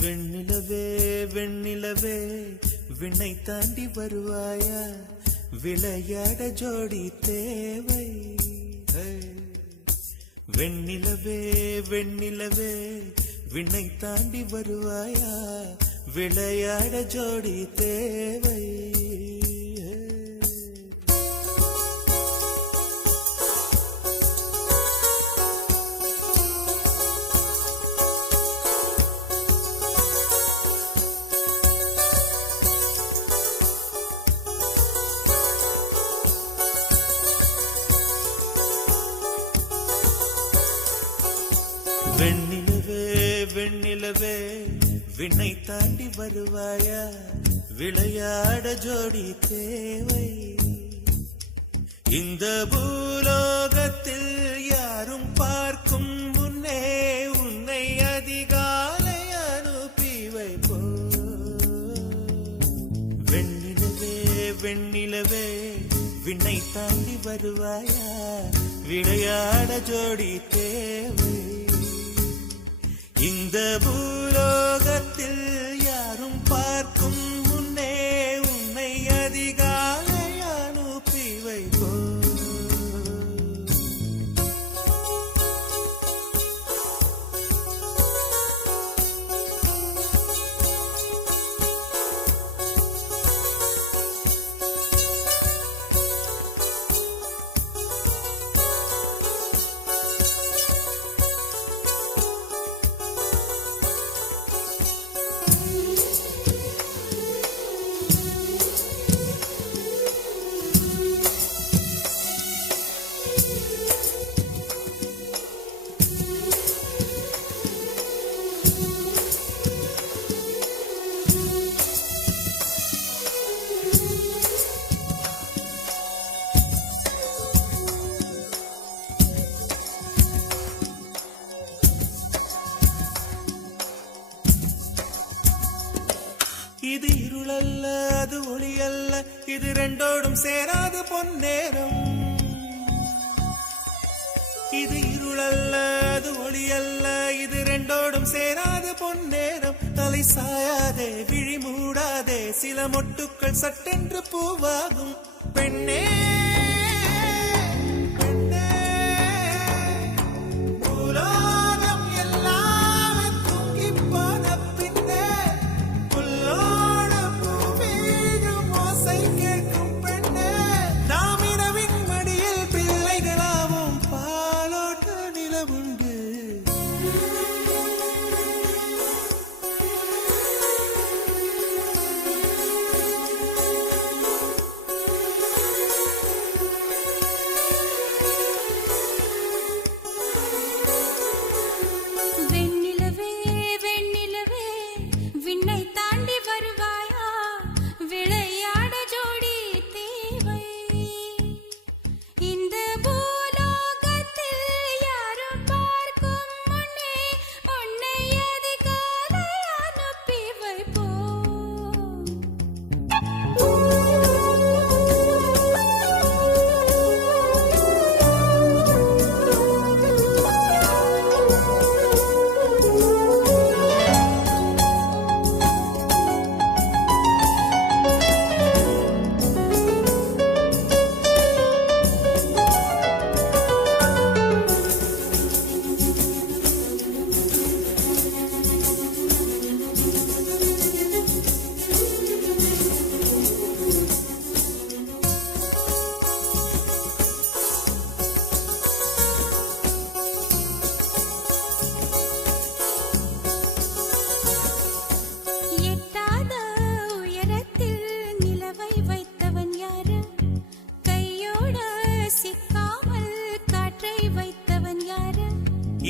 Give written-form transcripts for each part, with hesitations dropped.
வெண்ணிலவே வெண்ணிலவே விண்ணை தாண்டி வருவாயா, விளையாட ஜோடி தேவை. வெண்ணிலவே வெண்ணிலவே விண்ணை தாண்டி வருவாயா, விளையாட ஜோடி தேவை. வெண்ணிலவே வெண்ணிலவே விண்ணை தாண்டி வருவாயா, விளையாட ஜோடி தேவை. இந்த பூலோகத்தில் யாரும் பார்க்கும் முன்னே உன்னை அதிகாலை அனுப்பி வைப்போ. வெண்ணிலவே வெண்ணிலவே விண்ணை தாண்டி வருவாயா, விளையாட ஜோடி தேவை. இந்த பூலோகத்தில் யாரும் பார்க்கும் முன்னே உன்னை அதிகாலை அனுப்பி வைப்போ. இது இருளல்ல அது ஒளி அல்ல, இது ரெண்டோடும் சேராது பொன்னேரம். இது இருளல்ல அது ஒளி அல்ல, இது ரெண்டோடும் சேராது பொன்னேரம். தலை சாயாதே விழி மூடாதே, சில மொட்டுக்கள் சட்டென்று பூவாகும். பெண்ணே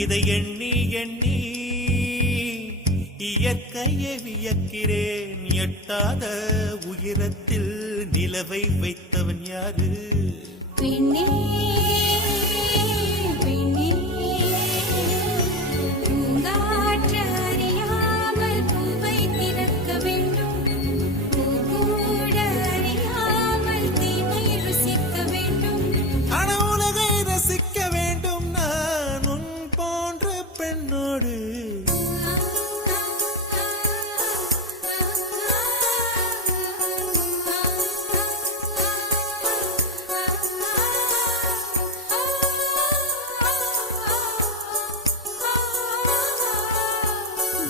இதை எண்ணி எண்ணி இயற்கையை வியக்கிறேன். எட்டாத உயரத்தில் நிலவை வைத்தவன் யாரு? பெண்ணே பெண்ணே பூங்காற்று அறியாமல் பூவை திறக்க வேண்டும், பூக்கூட அறியாமல் தீமை ருசிக்க வேண்டும். உலகை ரசிக்க வேண்டும் நான் உன் போன்ற பெண்ணோடு.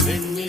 வெண்ணிலா